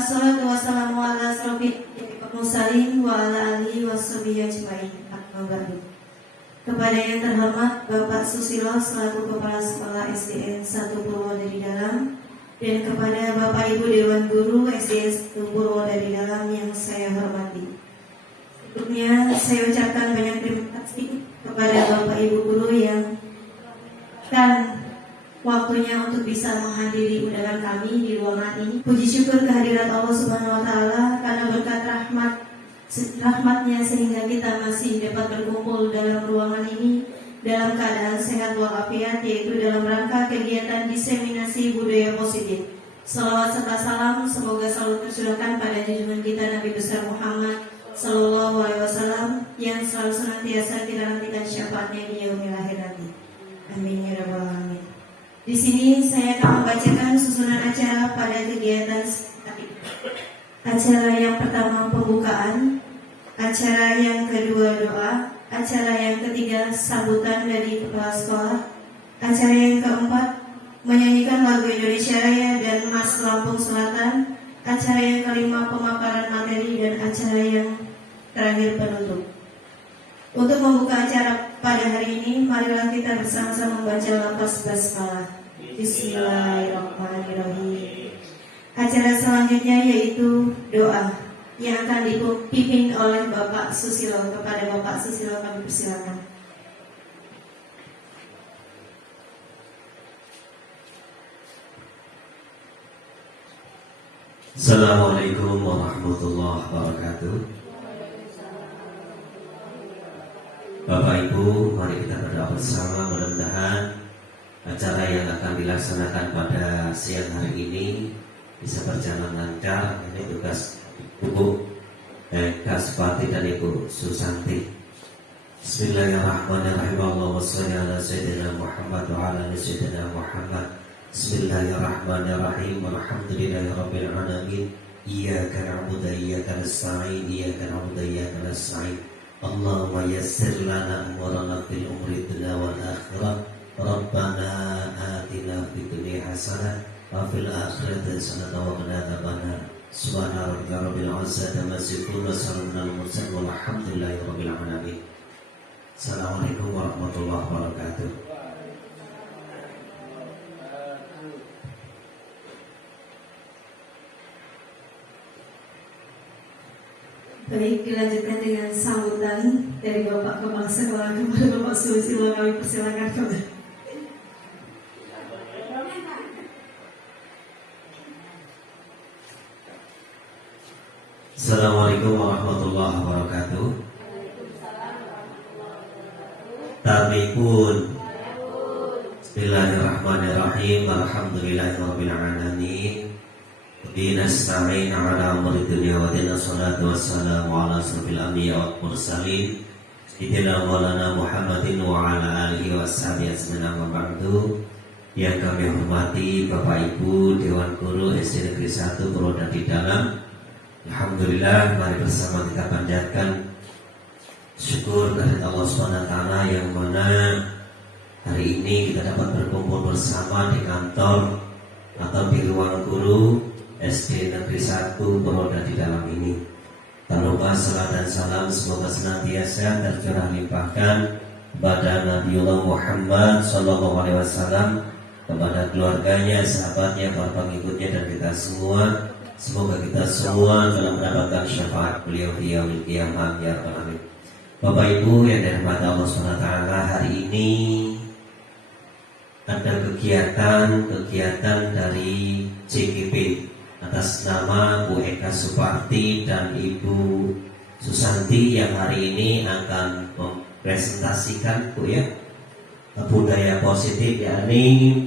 Assalatu wassalamu ala asrofil mursalin wa ala alihi washabihi ajmain. Amma ba'du. Kepada yang terhormat Bapak Susilo selaku Kepala Sekolah SDN 1 Purwodadi Dalam, dan kepada Bapak Ibu Dewan Guru SDN 1 Purwodadi Dalam yang saya hormati. Sebelumnya saya ucapkan banyak terima kasih kepada Bapak Ibu Guru yang dan waktunya untuk bisa menghadiri undangan kami di ruangan ini. Puji syukur kehadirat Allah Subhanahu wa taala karena berkat rahmatnya sehingga kita masih dapat berkumpul dalam ruangan ini dalam keadaan sehat walafiat, yaitu dalam rangka kegiatan diseminasi budaya positif. Salawat serta salam semoga selalu tercurahkan pada junjungan kita Nabi besar Muhammad Sallallahu Alaihi Wasallam yang selalu senantiasa kita nantikan syafaatnya di yaumil akhir nanti. Amin ya rabbal alamin. Di sini saya akan membacakan susunan acara pada kegiatan tadi. Acara yang pertama pembukaan, acara yang kedua doa, acara yang ketiga sambutan dari kepala sekolah, acara yang keempat menyanyikan lagu Indonesia Raya dan Mas Lampung Selatan, acara yang kelima pemaparan materi, dan acara yang terakhir penutup. Untuk membuka acara pada hari ini, marilah kita bersama-sama membaca lafaz basmalah. Bismillahirrahmanirrahim. Acara selanjutnya yaitu doa yang akan dipimpin oleh Bapak Susilo. Kepada Bapak Susilo kami persilakan. Assalamualaikum warahmatullahi wabarakatuh. Bapak Ibu, mari kita berdoa bersama. Mudah-mudahan acara yang akan dilaksanakan pada siang hari ini bisa berjalan lancar. Ini tugas Ibu Kaspati dan Ibu Susanti. Bismillahirrahmanirrahim. Allahumma shalli ala sayyidina Muhammad wa ala ali sayyidina Muhammad. Bismillahirrahmanirrahim. Alhamdulillahirabbil alamin. Iyyaka na'budu wa iyyaka nasta'in. Iyyaka na'budu wa iyyaka nasta'in. Allahumma yassir lana umurana fil umri dunya wal akhirah. Rabbana atina fid dunya hasanah wa fil akhirati hasanah wa qina adzabannar. Subhana rabbika rabbil izzati amma yasifun wa salamun alal mursalin walhamdulillahi rabbil alamin. Assalamualaikum warahmatullahi wabarakatuh. Baik, dilanjutkan dengan sambutan dari Bapak Kepala Sekolah kepada Bapak Susilo. Kami persilakan kepada. Assalamualaikum warahmatullahi wabarakatuh. Tabikun. Bismillahirrahmanirrahim. Alhamdulillahirabbil alamin. Binasta'in ala umuri dunya wa dina salatu wassalamu ala asrofil anbiya wal mursalin Sayyidina Maulana Muhammadin wa ala alihi wa sahbihi ajmain, amma ba'du. Yang kami hormati Bapak Ibu Dewan Guru SD Negeri 1 Purwodadi Dalam, alhamdulillah mari bersama kita panjatkan syukur kepada Allah SWT yang mana hari ini kita dapat berkumpul bersama di kantor atau di ruang guru SD Negeri 1 Purwodadi Dalam ini. Tak lupa salam dan salam semoga senantiasa tercurah limpahkan kepada Nabiullah Muhammad SAW, kepada keluarganya, sahabatnya, para pengikutnya, dan kita semua. Semoga kita semua dalam mendapatkan syafaat beliau di yaumil qiyamah ya rabbal alamin. Bapak Ibu yang dirahmati Allah SWT, hari ini ada kegiatan dari CGP atas nama Bu Eka Suparti dan Ibu Susanti yang hari ini akan mempresentasikan Bu ya budaya positif, yakni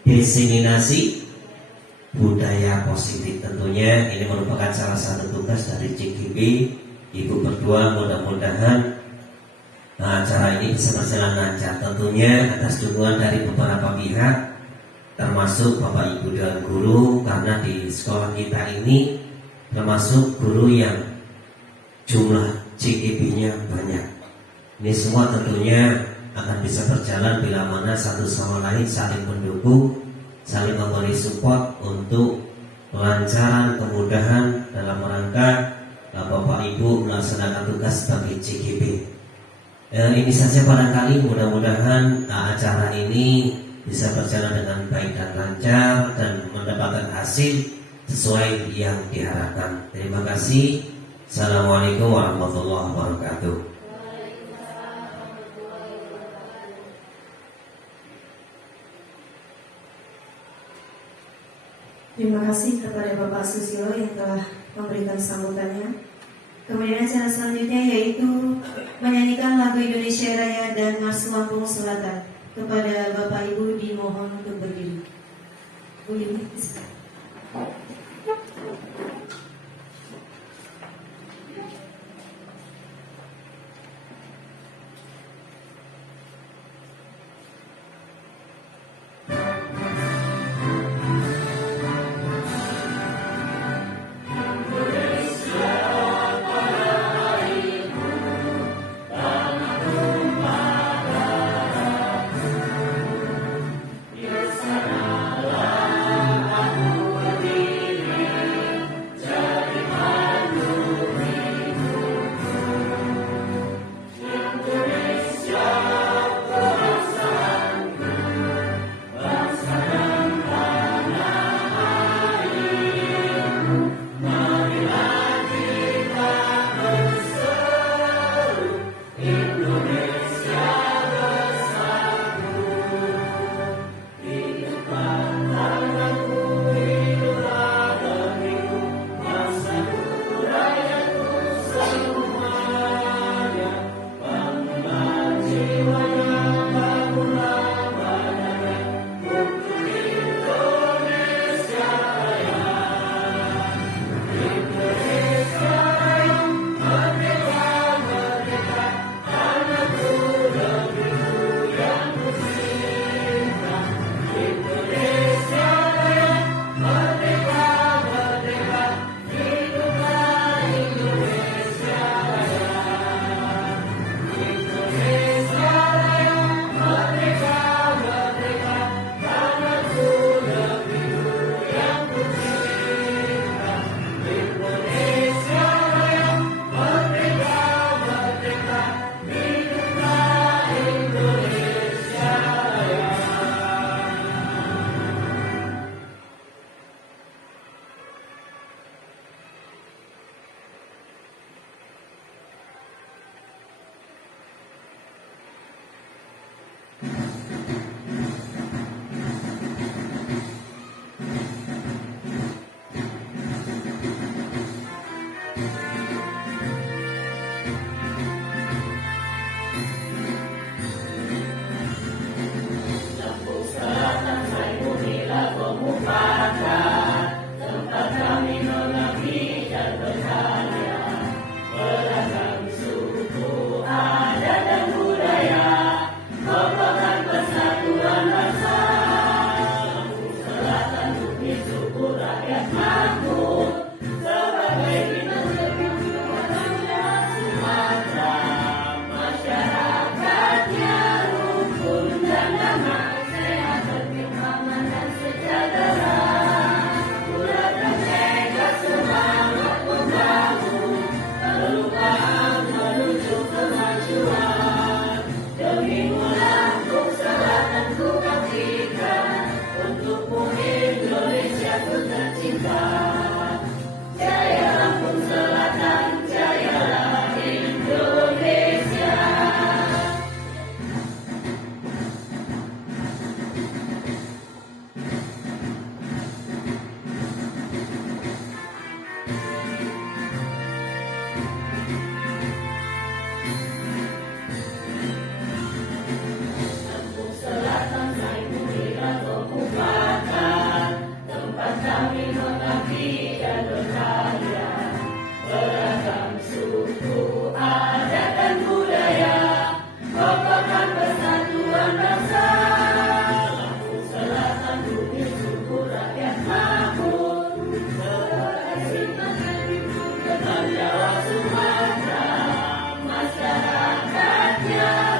diseminasi budaya positif. Tentunya ini merupakan salah satu tugas dari CGP. Ibu berdua mudah-mudahan acara ini bisa berjalan lancar, tentunya atas dukungan dari beberapa pihak termasuk Bapak Ibu Dewan Guru, karena di sekolah kita ini termasuk guru yang jumlah CGP-nya banyak. Ini semua tentunya akan bisa berjalan bila mana satu sama lain saling mendukung saling memberi support untuk kelancaran, kemudahan dalam rangka Bapak Ibu melaksanakan tugas sebagai CGP. Ini saja barangkali, mudah-mudahan acara ini bisa berjalan dengan baik dan lancar dan mendapatkan hasil sesuai yang diharapkan. Terima kasih. Assalamualaikum warahmatullahi wabarakatuh. Terima kasih kepada Bapak Susilo yang telah memberikan sambutannya. Kemudian acara selanjutnya yaitu menyanyikan lagu Indonesia Raya dan Mars Lampung Selatan. Kepada Bapak Ibu dimohon untuk berdiri. Bu Yuni, silakan.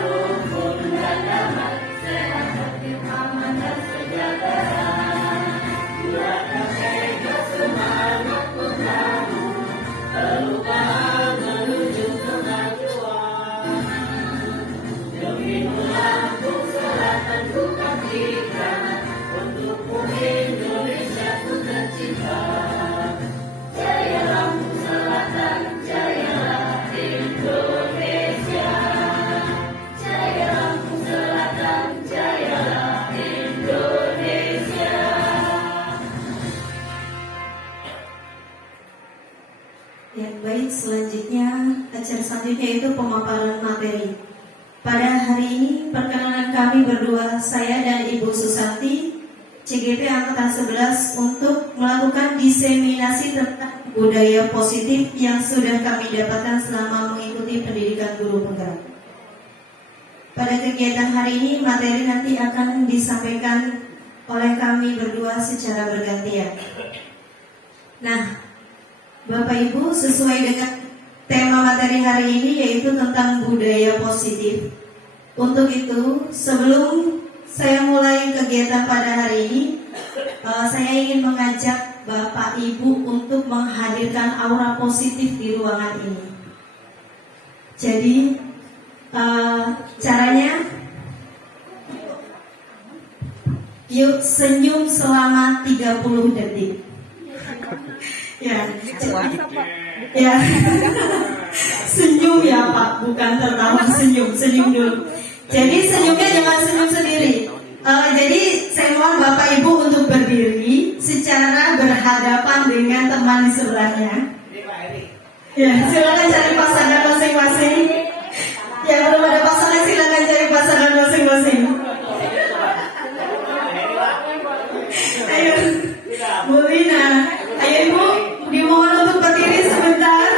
Rukun dan damai, sehat, tertib, aman dan sejahtera. Baik, selanjutnya acara selanjutnya itu pemaparan materi. Pada hari ini perkenalan kami berdua, saya dan Ibu Susanti, CGP Angkatan 11, untuk melakukan diseminasi tentang budaya positif yang sudah kami dapatkan selama mengikuti pendidikan guru penggerak. Pada kegiatan hari ini, materi nanti akan disampaikan oleh kami berdua secara bergantian. Nah, Bapak Ibu, sesuai dengan tema materi hari ini yaitu tentang budaya positif. Untuk itu, sebelum saya mulai kegiatan pada hari ini, saya ingin mengajak Bapak Ibu untuk menghadirkan aura positif di ruangan ini. Jadi, caranya, yuk senyum selama 30 detik. Ya, senyum ya Pak, bukan tertawa, senyum dulu. Jadi senyumnya jangan senyum sendiri. Jadi saya mohon Bapak Ibu untuk berdiri secara berhadapan dengan teman di sebelahnya. Ya, silakan cari pasangan masing-masing. Ya, belum ada pasangan, silakan cari pasangan masing-masing. Ayo, Bu Lina. Ayo Ibu, dimohon untuk berdiri sebentar.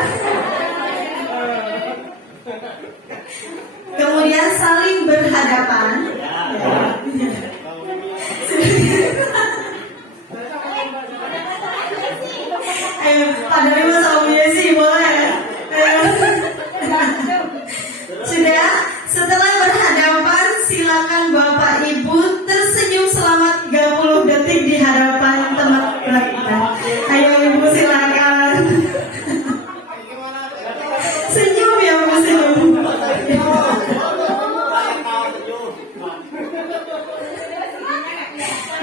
Kemudian saling berhadapan. Ayo, pada lima sama sih boleh. Sudah, setelah berhadapan, silakan Bapak Ibu tersenyum selama 30 detik di hadapan teman-teman kita. Ayo Ibu silakan. Senyum ya Bu, senyum.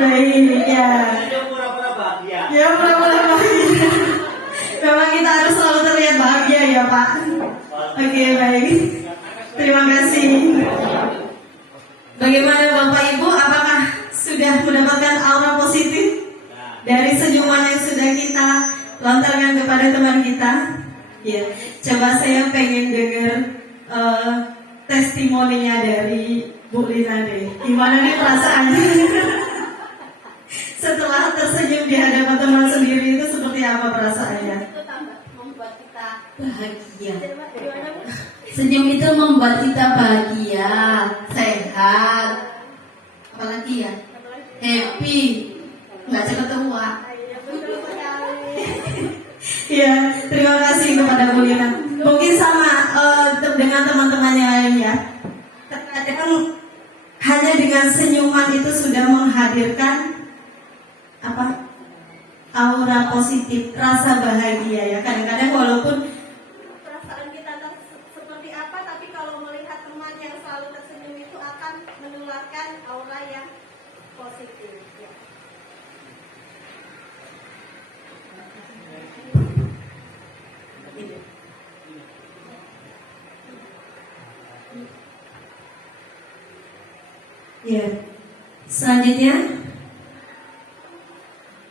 Baik ya. Ya pura-pura bahagia. Memang kita harus selalu terlihat bahagia ya Pak. Oke, baik. Terima kasih. Bagaimana Bapak Ibu? Apakah sudah mendapatkan aura positif dari senyuman yang sudah kita lontarkan kepada teman kita? Ya, coba saya pengen dengar testimoninya dari Bu Lina deh. Gimana nih perasaannya? Setelah tersenyum di hadapan teman sendiri itu seperti apa perasaannya? Itu membuat kita bahagia. Senyum itu membuat kita bahagia, sehat, apalagi ya, happy, nggak cepat tua. Ya, terima kasih kepada Bu Lina. Mungkin sama dengan teman-teman yang lain ya. Kadang hanya dengan senyuman itu sudah menghadirkan aura positif, rasa bahagia ya. Kadang-kadang walaupun Perasaan kita seperti apa, tapi kalau melihat teman yang selalu tersenyum itu akan menularkan aura yang positif. Ya. Ya, selanjutnya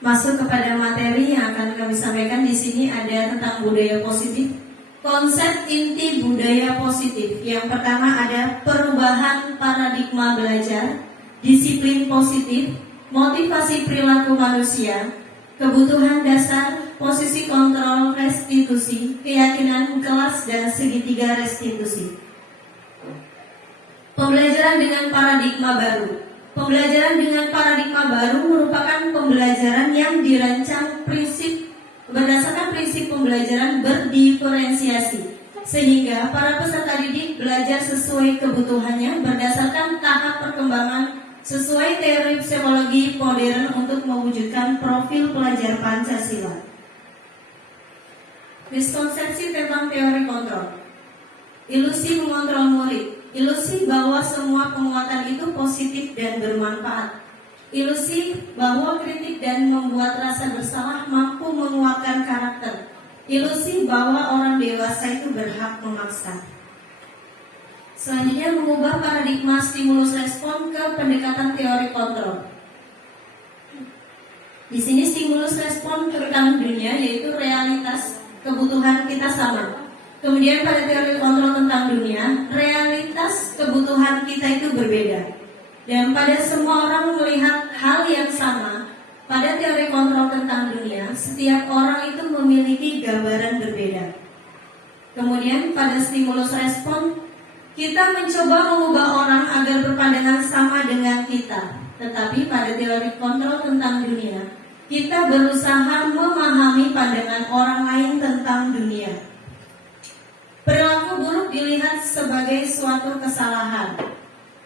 masuk kepada materi yang akan kami sampaikan. Di sini ada tentang budaya positif. Konsep inti budaya positif. Yang pertama ada perubahan paradigma belajar, disiplin positif, motivasi perilaku manusia, kebutuhan dasar, posisi kontrol restitusi, keyakinan kelas dan segitiga restitusi. Pembelajaran dengan paradigma baru. Pembelajaran dengan paradigma baru merupakan pembelajaran yang dirancang berdasarkan prinsip pembelajaran berdiferensiasi, sehingga para peserta didik belajar sesuai kebutuhannya berdasarkan tahap perkembangan sesuai teori psikologi modern untuk mewujudkan profil pelajar Pancasila. Miskonsepsi tentang teori kontrol. Ilusi mengontrol murid. Ilusi bahwa semua penguatan itu positif dan bermanfaat. Ilusi bahwa kritik dan membuat rasa bersalah mampu menguatkan karakter. Ilusi bahwa orang dewasa itu berhak memaksa. Selanjutnya mengubah paradigma stimulus respon ke pendekatan teori kontrol. Di sini stimulus respon tentang dunia yaitu realitas kebutuhan kita sama. Kemudian pada teori kontrol tentang dunia, realitas kebutuhan kita itu berbeda. Dan pada semua orang melihat hal yang sama, pada teori kontrol tentang dunia, setiap orang itu memiliki gambaran berbeda. Kemudian pada stimulus respon, kita mencoba mengubah orang agar berpandangan sama dengan kita. Tetapi pada teori kontrol tentang dunia, kita berusaha memahami pandangan orang lain tentang dunia. Perilaku buruk dilihat sebagai suatu kesalahan.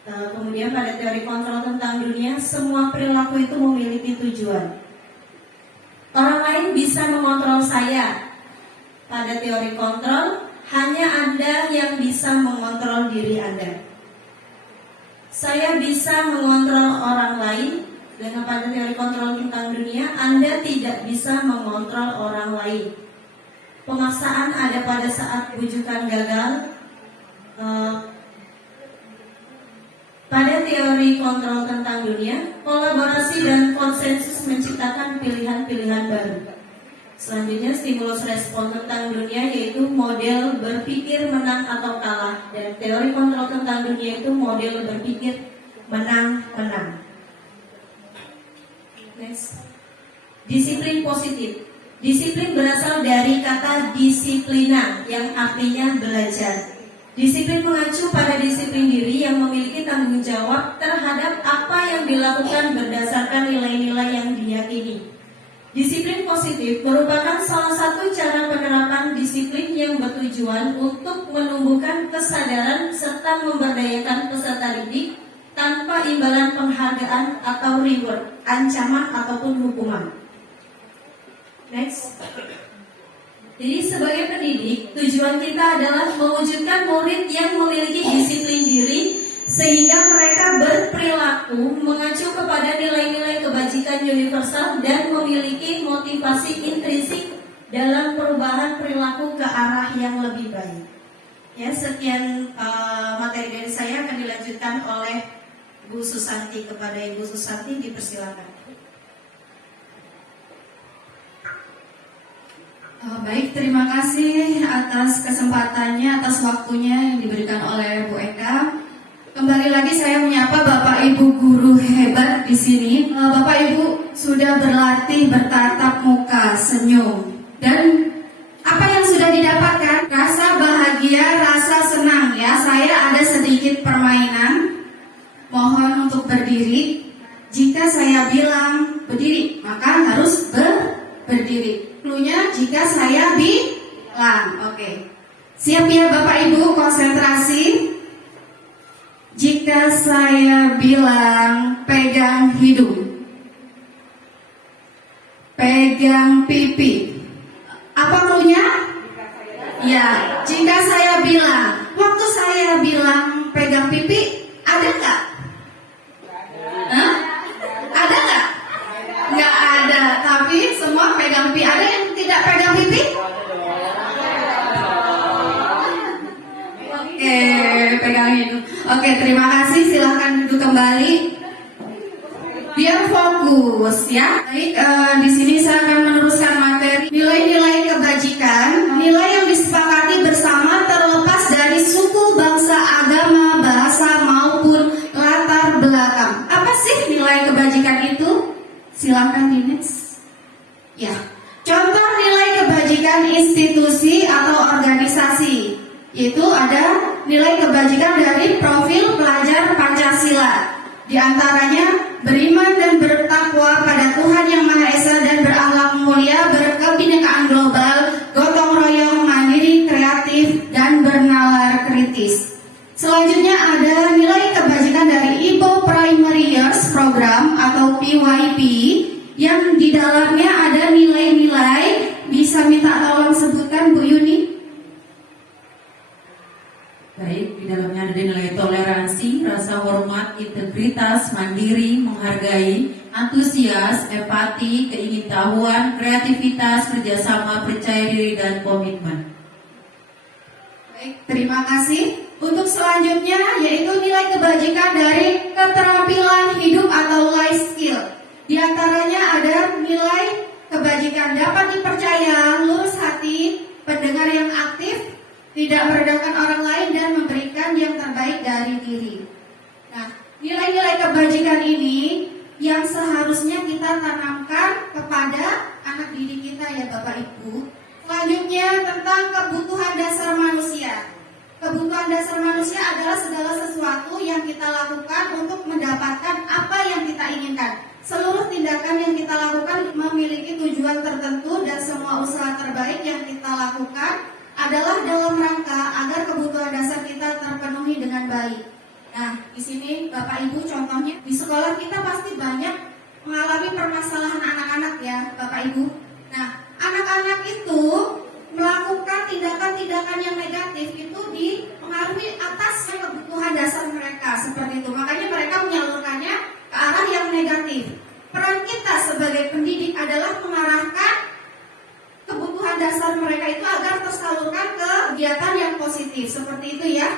Kemudian pada teori kontrol tentang dunia, semua perilaku itu memiliki tujuan. Orang lain bisa mengontrol saya. Pada teori kontrol, hanya Anda yang bisa mengontrol diri Anda. Saya bisa mengontrol orang lain. Dengan pada teori kontrol tentang dunia, Anda tidak bisa mengontrol orang lain. Pemaksaan ada pada saat bujukan gagal. Pada teori kontrol tentang dunia, kolaborasi dan konsensus menciptakan pilihan-pilihan baru. Selanjutnya stimulus respon tentang dunia, yaitu model berpikir menang atau kalah. Dan teori kontrol tentang dunia itu model berpikir menang-menang. Next. Disiplin positif. Disiplin berasal dari kata disiplina yang artinya belajar. Disiplin mengacu pada disiplin diri yang memiliki tanggung jawab terhadap apa yang dilakukan berdasarkan nilai-nilai yang diyakini. Disiplin positif merupakan salah satu cara penerapan disiplin yang bertujuan untuk menumbuhkan kesadaran serta memberdayakan peserta didik tanpa imbalan penghargaan atau reward, ancaman ataupun hukuman. Next. Jadi sebagai pendidik, tujuan kita adalah mewujudkan murid yang memiliki disiplin diri sehingga mereka berperilaku mengacu kepada nilai-nilai kebajikan universal dan memiliki motivasi intrinsik dalam perubahan perilaku ke arah yang lebih baik. Ya, sekian materi dari saya akan dilanjutkan oleh Bu Susanti. Kepada Ibu Susanti dipersilakan. Baik, terima kasih atas kesempatannya, atas waktunya yang diberikan oleh Bu Eka. Kembali lagi saya menyapa Bapak Ibu guru hebat di sini. Bapak Ibu sudah berlatih bertatap muka, senyum, dan apa yang sudah didapatkan? Rasa bahagia, rasa senang ya. Saya ada sedikit permainan. Mohon untuk berdiri. Jika saya bilang berdiri, maka harus berdiri. Cluenya jika saya bilang. Oke. Siap ya Bapak Ibu, konsentrasi. Jika saya bilang pegang hidung, pegang pipi, apa cluenya? Ya, jika saya bilang, waktu saya bilang pegang pipi, ada nggak? Ada nggak? Nggak ada, tapi semua pegang pipi. Ada yang tidak pegang pipi? Oke, pegang hidung. Oke, terima kasih. Silahkan duduk kembali. Biar fokus ya. Baik, di sini saya akan meneruskan materi nilai-nilai kebajikan, nilai yang disepakati bersama terlepas dari suku, bangsa, agama, bahasa maupun latar belakang. Apa sih nilai kebajikan itu? Silahkan di next. Ya, contoh nilai kebajikan institusi atau organisasi. Itu ada nilai kebajikan dari profil pelajar Pancasila. Di antaranya beriman dan bertakwa pada Tuhan Yang Maha Esa dan berakhlak mulia, berkebinekaan global, gotong royong, mandiri, kreatif, dan bernalar kritis. Selanjutnya ada nilai kebajikan dari Ibo Primary Years Program atau PYP yang di dalamnya ada nilai-nilai. Bisa minta tolong sebutkan Bu Yuni? Baik, di dalamnya ada nilai toleransi, rasa hormat, integritas, mandiri, menghargai, antusias, empati, keingintahuan, kreativitas, kerjasama, percaya diri, dan komitmen. Baik, terima kasih. Untuk selanjutnya yaitu nilai kebajikan dari keterampilan hidup atau life skill. Di antaranya ada nilai kebajikan dapat dipercaya, lurus hati, pendengar yang aktif, tidak merendahkan orang lain, dan memberikan yang terbaik dari diri. Nah, nilai-nilai kebajikan ini yang seharusnya kita tanamkan kepada anak didik kita ya Bapak Ibu. Selanjutnya tentang kebutuhan dasar manusia. Kebutuhan dasar manusia adalah segala sesuatu yang kita lakukan untuk mendapatkan apa yang kita inginkan. Seluruh tindakan yang kita lakukan memiliki tujuan tertentu dan semua usaha terbaik yang kita lakukan adalah dalam rangka agar kebutuhan dasar kita terpenuhi dengan baik. Nah, di sini Bapak Ibu contohnya di sekolah kita pasti banyak mengalami permasalahan anak-anak ya Bapak Ibu. Nah, anak-anak itu melakukan tindakan-tindakan yang negatif itu dipengaruhi atas kebutuhan dasar mereka seperti itu. Makanya mereka menyalurkannya ke arah yang negatif. Peran kita sebagai pendidik adalah mengarahkan kebutuhan dasar mereka itu agar tersalurkan ke kegiatan yang positif seperti itu ya.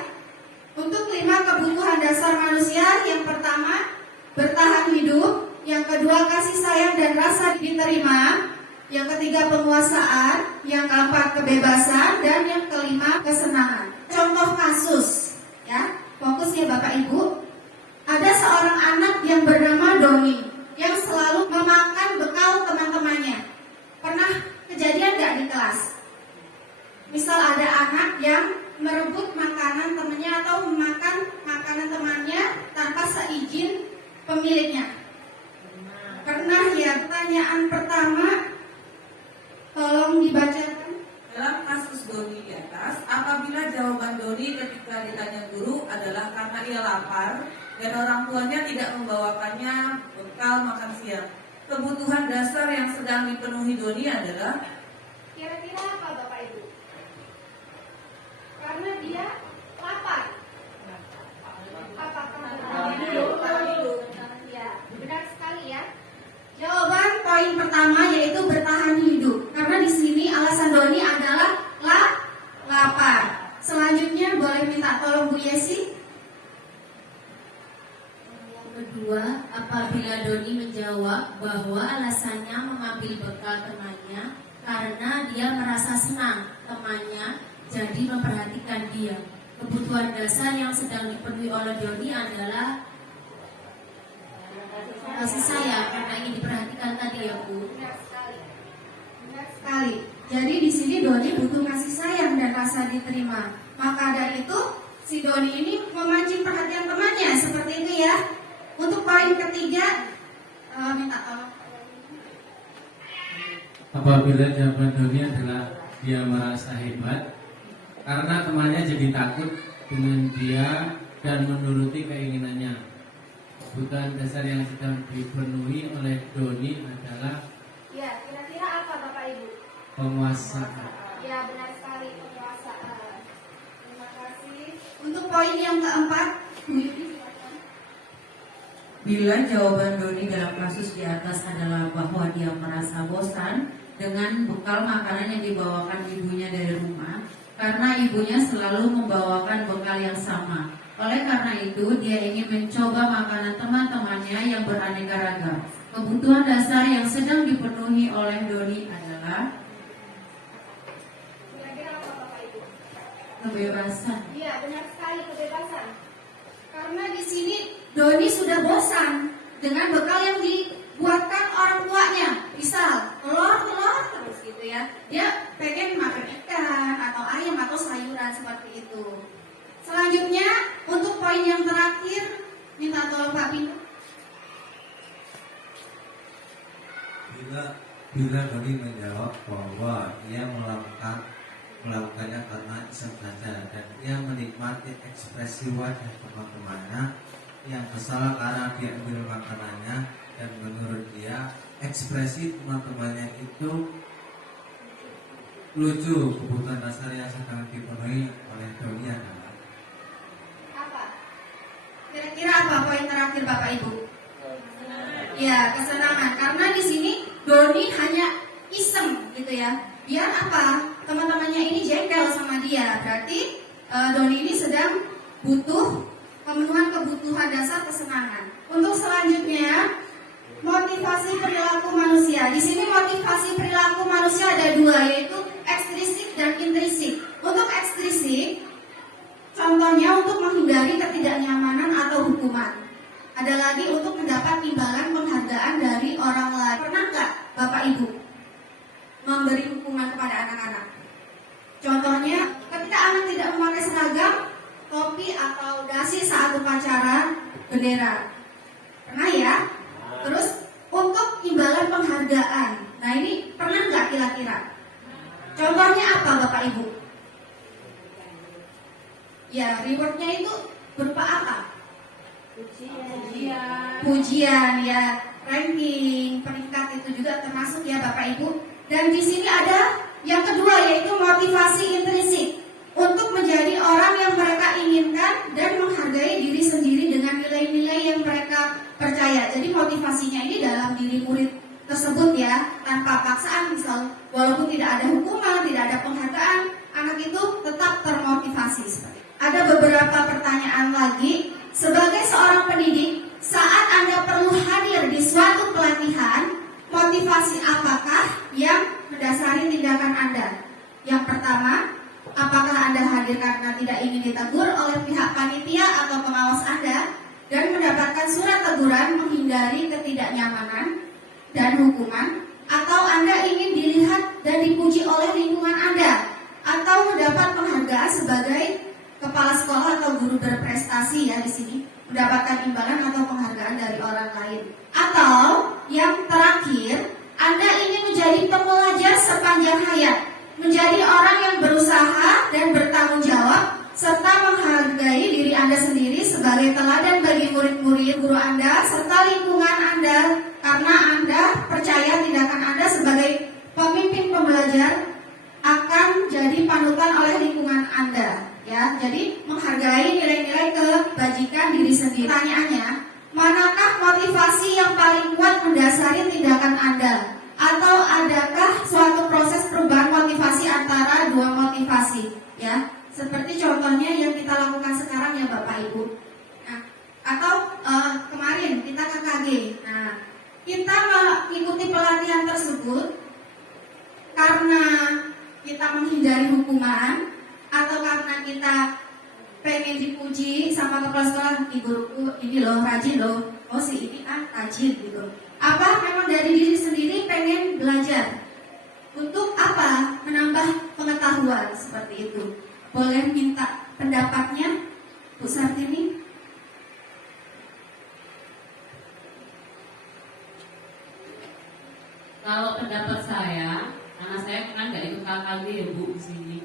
Untuk 5 kebutuhan dasar manusia, yang pertama bertahan hidup, yang kedua kasih sayang dan rasa diterima, yang ketiga penguasaan, yang keempat kebebasan, dan yang kelima kesenangan. Contoh kasus ya, fokus ya Bapak Ibu. Ada seorang anak yang bernama Doni yang selalu memakan bekal teman-temannya. Pernah kejadian nggak di kelas? Misal ada anak yang merebut makanan temannya atau memakan makanan temannya tanpa seizin pemiliknya. Pernah ya? Pertanyaan pertama, tolong dibacakan. Dalam kasus Doni di atas, apabila jawaban Doni ketika ditanya guru adalah karena ia lapar dan orang tuanya tidak membawakannya bekal makan siang, kebutuhan dasar yang sedang dipenuhi Doni adalah Kira-kira apa Bapak Ibu? Karena dia lapar. Apakah bertahan hidup? Ya, benar sekali ya. Jawaban poin pertama yaitu bertahan hidup. Karena di sini alasan Doni adalah lapar. Selanjutnya boleh minta tolong Bu Yesi. Yang kedua, apabila Doni menjawab bahwa alasannya mengambil bekal temannya karena dia merasa senang temannya jadi memperhatikan dia. Kebutuhan dasar yang sedang dipenuhi oleh Doni adalah kasih sayang karena ingin diperhatikan tadi ya Bu. Benar sekali. Benar sekali. Jadi di sini Doni butuh kasih sayang dan rasa diterima. Maka dari itu si Doni ini memancing perhatian temannya seperti itu ya. Untuk poin ketiga, minta tolong. Apabila jawaban Doni adalah dia merasa hebat karena temannya jadi takut dengan dia dan menuruti keinginannya. Kebutuhan dasar yang sedang dipenuhi oleh Doni adalah Ya, kira-kira apa Bapak Ibu? penguasaan. Ya, benar sekali, penguasaan. Terima kasih. Untuk poin yang keempat, Bu Yudi, silakan. Bila jawaban Doni dalam kasus di atas adalah bahwa dia merasa bosan dengan bekal makanan yang dibawakan ibunya dari rumah, karena ibunya selalu membawakan bekal yang sama. Oleh karena itu, dia ingin mencoba makanan teman-temannya yang beraneka ragam. Kebutuhan dasar yang sedang dipenuhi oleh Doni adalah Kira-kira apa Bapak Ibu? Kebebasan. Iya, benar sekali, kebebasan. Karena di sini Doni sudah bosan dengan bekal yang dibuatkan orang tuanya. Misal telur terus gitu ya. Dia pengen makan ikan atau ayam atau sayuran seperti itu. Selanjutnya untuk poin yang terakhir, minta tolong Pak Pino. Bila Doni menjawab bahwa ia melakukannya karena iseng saja dan ia menikmati ekspresi wajah teman-temannya yang kesal karena dia ambil makanannya, dan menurut dia ekspresi teman-temannya itu lucu. Kebutuhan dasar yang sedang dipenuhi oleh Doni adalah Apa? Kira-kira apa poin terakhir Bapak Ibu? Ya, kesenangan. Karena di sini Doni hanya iseng gitu ya. Biar apa? Teman-temannya ini jengkel sama dia. Berarti Doni ini sedang butuh pemenuhan kebutuhan dasar kesenangan. Untuk selanjutnya, motivasi perilaku manusia. Di sini motivasi perilaku manusia ada dua, yaitu ekstrinsik dan intrinsik. memberi hukuman kepada anak-anak. Contohnya, ketika anak tidak memakai seragam, topi atau dasi saat upacara bendera. Pernah ya? Terus untuk imbalan penghargaan. Nah ini pernah nggak kira-kira? Contohnya apa Bapak Ibu? Ya, rewardnya itu berupa apa? Pujian ya, ranking, peringkat itu juga termasuk ya Bapak Ibu. Dan di sini ada yang kedua yaitu motivasi intrinsik untuk menjadi orang yang mereka inginkan dan menghargai diri sendiri dengan nilai-nilai yang mereka percaya. Jadi motivasinya ini dalam diri murid tersebut ya, tanpa paksaan. Misal walaupun tidak ada hukuman, tidak ada penghargaan, anak itu tetap termotivasi. Ada beberapa pertanyaan lagi. Sebagai seorang pendidik, saat Anda perlu hadir di suatu pelatihan, motivasi apakah yang mendasari tindakan Anda? Yang pertama, apakah Anda hadir karena tidak ingin ditegur oleh pihak panitia atau pengawas Anda dan mendapatkan surat teguran menghindari ketidaknyamanan dan hukuman, atau Anda ingin dilihat dan dipuji oleh lingkungan Anda, atau mendapat penghargaan sebagai kepala sekolah atau guru berprestasi ya di sini, mendapatkan imbalan atau penghargaan dari orang lain. Atau yang terakhir, Anda ingin menjadi pembelajar sepanjang hayat, menjadi orang yang berusaha dan bertanggung jawab, serta menghargai diri Anda sendiri sebagai teladan bagi murid-murid guru Anda serta lingkungan Anda, karena Anda percaya tindakan Anda sebagai pemimpin pembelajar akan jadi panutan oleh lingkungan Anda. Ya, jadi menghargai nilai-nilai kebajikan diri sendiri. Pertanyaannya, manakah motivasi yang paling kuat mendasari tindakan Anda? Atau adakah suatu proses perubahan motivasi antara dua motivasi? Ya, seperti contohnya yang kita lakukan sekarang ya Bapak Ibu. Nah, atau kemarin kita KKG. Nah, kita mengikuti pelatihan tersebut karena kita menghindari hukuman, atau karena kita pengen dipuji sama kepala sekolah, guruku ini loh rajin loh, oh si ini rajin gitu. Apa memang dari diri sendiri pengen belajar untuk apa? Menambah pengetahuan seperti itu. Boleh minta pendapatnya Bu Sartini? Kalau pendapat saya, karena saya kan nggak ikut KKG ya Bu di sini.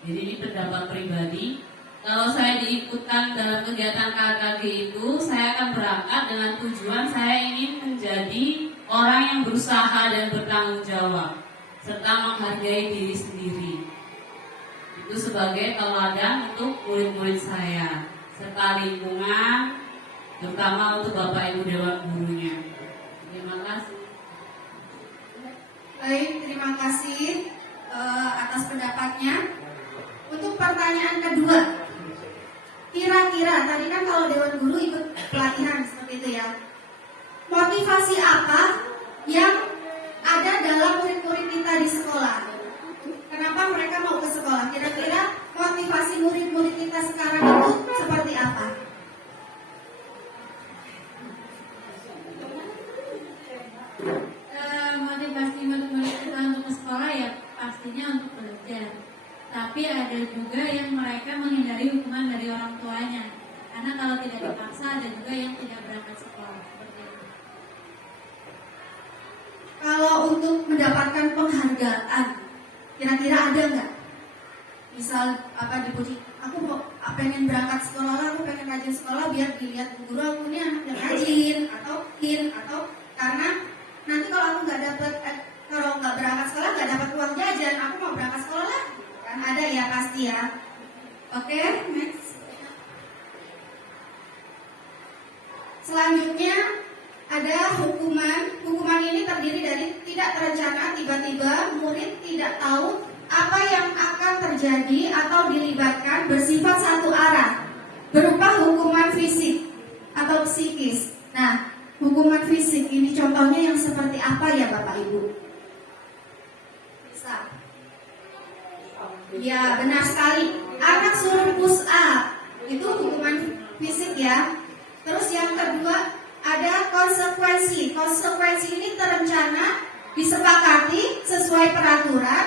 Jadi ini pendapat pribadi. Kalau saya diikutkan dalam kegiatan KKG itu, saya akan berangkat dengan tujuan saya ingin menjadi orang yang berusaha dan bertanggung jawab, serta menghargai diri sendiri. Itu sebagai teladan untuk murid-murid saya, serta lingkungan, terutama untuk Bapak Ibu Dewan Gurunya. Terima kasih. Baik, terima kasih atas pendapatnya. Untuk pertanyaan kedua, kira-kira tadi kan kalau Dewan Guru ikut pelatihan seperti itu ya, motivasi apa yang ada dalam murid-murid kita di sekolah? Kenapa mereka mau ke sekolah? Kira-kira motivasi murid-murid kita sekarang itu seperti apa? Motivasi murid-murid kita untuk ke sekolah ya pastinya untuk belajar. Tapi ada juga yang mereka menghindari hukuman dari orang tuanya. Karena kalau tidak dipaksa ada juga yang tidak berangkat sekolah. Seperti itu. Kalau untuk mendapatkan penghargaan, kira-kira ada nggak? Misal dipuji, aku mau pengen berangkat sekolah, aku pengen rajin sekolah biar dilihat bu guru aku ini anak yang rajin, atau karena nanti kalau aku kalau nggak berangkat sekolah nggak dapat uang jajan, aku mau berangkat sekolah lah. Kan ada ya pasti ya. Oke, next. Selanjutnya ada hukuman. Hukuman ini terdiri dari tidak terencana, tiba-tiba murid tidak tahu apa yang akan terjadi atau dilibatkan, bersifat satu arah, berupa hukuman fisik atau psikis. Nah, hukuman fisik ini contohnya yang seperti apa ya Bapak Ibu? Bisa. Ya, benar sekali. Anak suruh push up, itu hukuman fisik ya. Terus yang kedua ada konsekuensi. Konsekuensi ini terencana disepakati sesuai peraturan,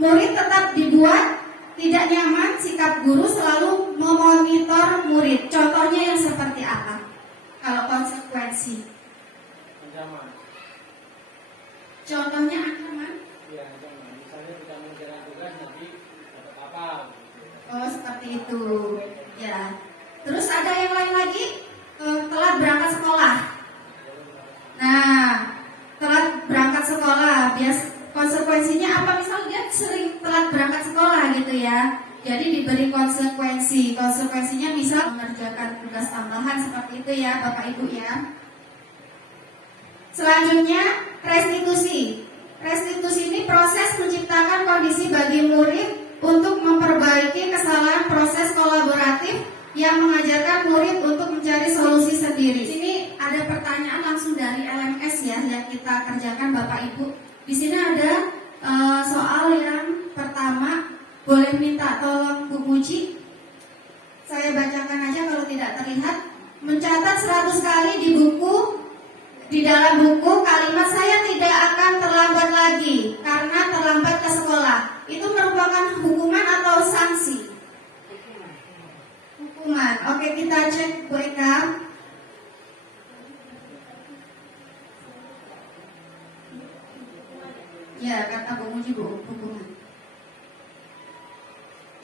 murid tetap dibuat tidak nyaman, sikap guru selalu memonitor murid. Contohnya yang seperti apa? Kalau konsekuensi. Ancaman. Contohnya ancaman. Iya, ancaman. Misalnya tidak mengerjakan tugas nanti dapat apa? Oh, seperti itu. Ya. Terus ada yang lain lagi? Telat berangkat sekolah. Nah, telat berangkat sekolah, konsekuensinya apa? Misal dia sering telat berangkat sekolah gitu ya. Jadi diberi konsekuensi. Konsekuensinya misal mengerjakan tugas tambahan seperti itu ya, Bapak Ibu ya. Selanjutnya, restitusi. Restitusi ini proses menciptakan kondisi bagi murid untuk memperbaiki kesalahan proses kolaboratif yang mengajarkan murid untuk mencari solusi sendiri. Sini ada pertanyaan langsung dari LMS ya yang kita kerjakan Bapak Ibu. Di sini ada soal yang pertama, boleh minta tolong Bu Muji. Saya bacakan aja kalau tidak terlihat. Mencatat 100 kali di dalam buku kalimat saya tidak akan terlambat lagi karena terlambat ke sekolah. Itu merupakan hukuman atau sanksi? Hukuman. Oke, kita cek Bu Eka. Ya, kata Bu Muji hukuman.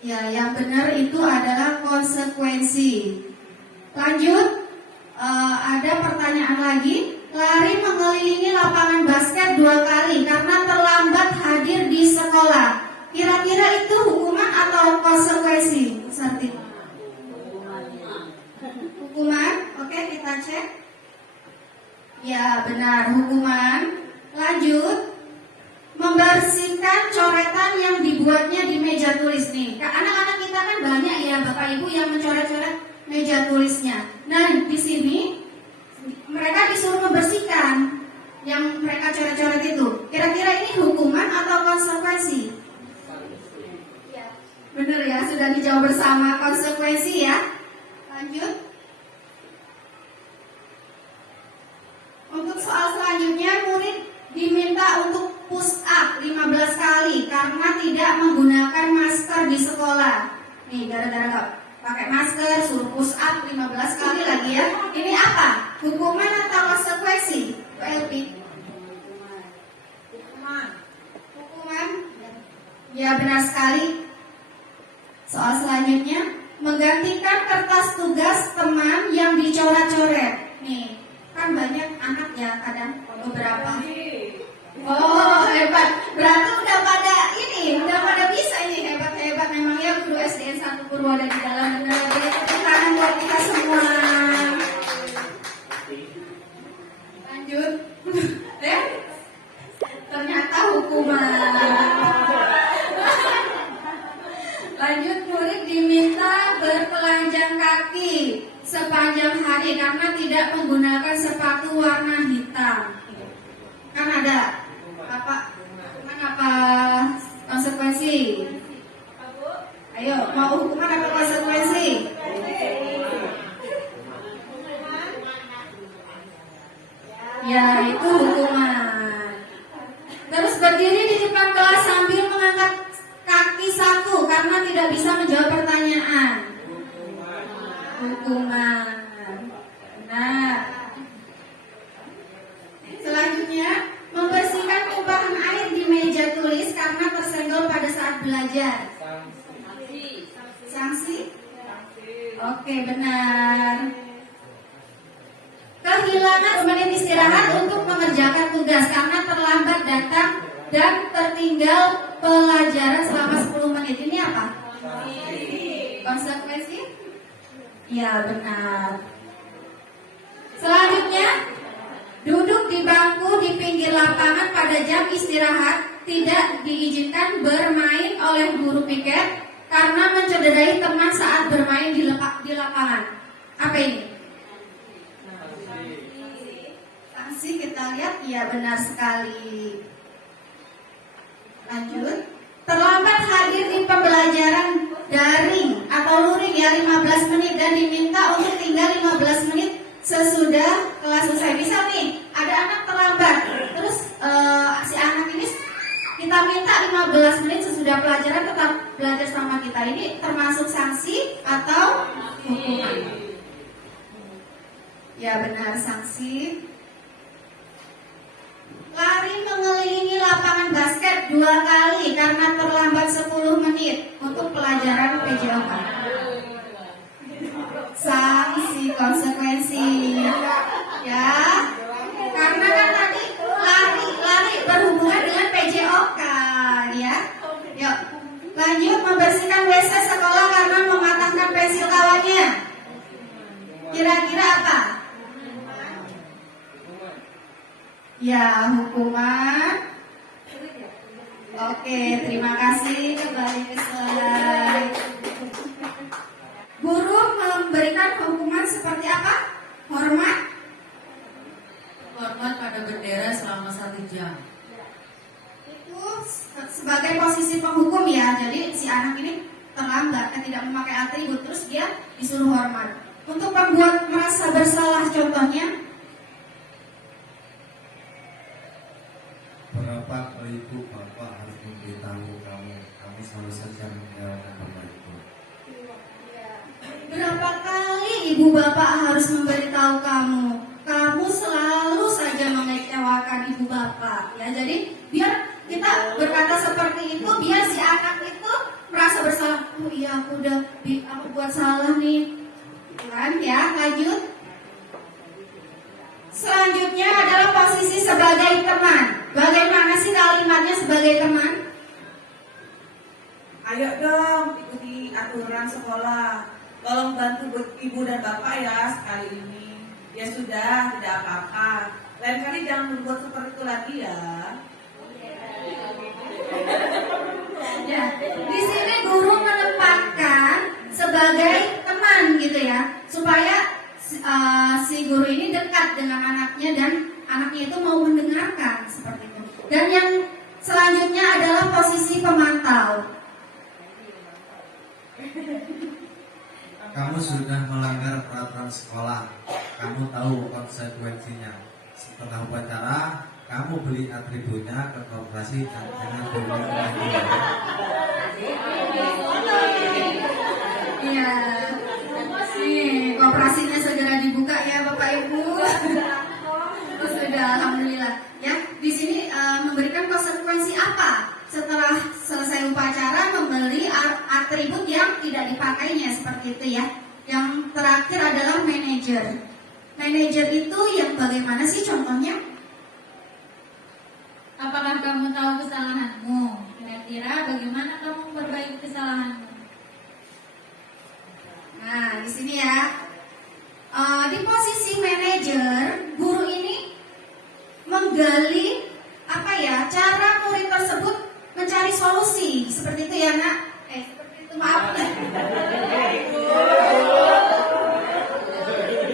Ya, yang benar itu adalah konsekuensi. Lanjut, ada pertanyaan lagi. Lari mengelilingi lapangan basket 2 kali karena terlambat hadir di sekolah. Kira-kira itu hukuman atau konsekuensi? Seperti hukuman. Oke, kita cek. Ya, benar, hukuman. Lanjut, membersihkan coretan yang dibuatnya di meja tulis nih. Anak-anak kita kan banyak ya Bapak Ibu yang mencoret-coret meja tulisnya. Nah, di sini mereka disuruh membersihkan yang mereka coret-coret itu. Kira-kira ini hukuman atau konsekuensi? Ya, benar ya, sudah dijawab bersama, konsekuensi ya. Lanjut. Untuk soal selanjutnya, murid diminta untuk push up 15 kali karena tidak menggunakan masker di sekolah. Nih, gara-gara gak pakai masker suruh push up 15 kali lagi ya. Ini apa? Hukuman atau konsekuensi? Bu Elvi? Hukuman. Ya, benar sekali. Soal selanjutnya, menggantikan kertas tugas teman yang dicoret-coret. Nih, kan banyak anak ya kadang beberapa. Oh, hebat. Berarti udah pada bisa ini, hebat-hebat memangnya guru SDN 1 Purwo ada di dalam. Benar-benar tepuk tangan buat kita semua. Lanjut. Ternyata hukuman. Lanjut, murid diminta bertelanjang kaki sepanjang hari karena tidak menggunakan sepatu warna hitam. Kan ada apa? Hukuman apa konsekuensi? Ayo, mau hukuman apa konsekuensi? Ya, itu hukuman. Terus berdiri di depan kelas sambil mengangkat kaki saku karena tidak bisa menjawab pertanyaan. Hukuman. Nah, selanjutnya, membersihkan tumpahan air di meja tulis karena tersenggol pada saat belajar. Sanksi? Oke, benar. Kehilangan menit istirahat untuk mengerjakan tugas karena terlambat datang dan tertinggal pelajaran selama 10 menit. Ini apa? Konsekuensi? Ya, benar. Selanjutnya, duduk di bangku di pinggir lapangan pada jam istirahat tidak diizinkan bermain oleh guru piket karena mencederai teman saat bermain di lapangan. Apa ini? Sanksi, kita lihat. Ya, benar sekali. Lanjut. Terlambat hadir di pembelajaran daring atau luring ya 15 menit dan diminta untuk tinggal 15 menit sesudah kelas selesai. Misal nih, ada anak terlambat, terus si anak ini kita minta 15 menit sesudah pelajaran tetap belajar sama kita, ini termasuk sanksi atau hukuman? Ya benar, sanksi. Lari mengelilingi lapangan basket 2 kali karena terlambat 10 menit untuk pelajaran PJOK. Sanksi, konsekuensi. Ya, karena kan tadi lari berhubungan dengan PJOK, ya. Yuk, lanjut, membersihkan WC sekolah karena mematahkan pensil kawannya. Kira-kira apa? Ya, hukuman. Oke, terima kasih. Kembali ke slide. Guru memberikan hukuman seperti apa? Hormat. Hormat pada bendera selama 1 jam. Itu sebagai posisi penghukum ya. Jadi si anak ini terlambat dan tidak memakai atribut, terus dia disuruh hormat. Untuk membuat merasa bersalah, contohnya Berapa kali ibu bapak harus memberitahu kamu selalu saja meninggalkan bapak ibu. berapa kali ibu bapak harus memberitahu kamu selalu saja mengecewakan ibu bapak, ya. Jadi biar kita berkata seperti itu, biar si anak itu merasa bersalah. Oh iya, aku buat salah nih, kan? Ya, lanjut. Selanjutnya adalah posisi sebagai teman. Bagaimana sih kalimatnya sebagai teman? Ayo dong, ikuti aturan sekolah. Tolong bantu ibu dan bapak ya sekali ini. Ya sudah, tidak apa-apa. Lain kali jangan berbuat seperti itu lagi ya. Ya, di sini guru menempatkan sebagai teman gitu ya, supaya si guru ini dekat dengan anaknya dan anaknya itu mau mendengarkan seperti itu. Dan yang selanjutnya adalah posisi pemantau. Kamu sudah melanggar peraturan sekolah. Kamu tahu konsekuensinya. Setelah upacara, kamu beli atributnya ke koperasi dan jangan berulang lagi. Iya. Nih, koperasinya segera dibuka ya Bapak Ibu. Sudah, alhamdulillah. Ya, di sini memberikan konsekuensi apa? Setelah selesai upacara, membeli atribut yang tidak dipakainya seperti itu ya. Yang terakhir adalah manajer. Manajer itu yang bagaimana sih contohnya? Apakah kamu tahu kesalahanmu? Kira-kira bagaimana kamu memperbaiki kesalahanmu? Nah, di sini ya. Di posisi manajer, guru ini menggali cara murid tersebut mencari solusi. Seperti itu ya, Nak? Seperti itu, maaf ya.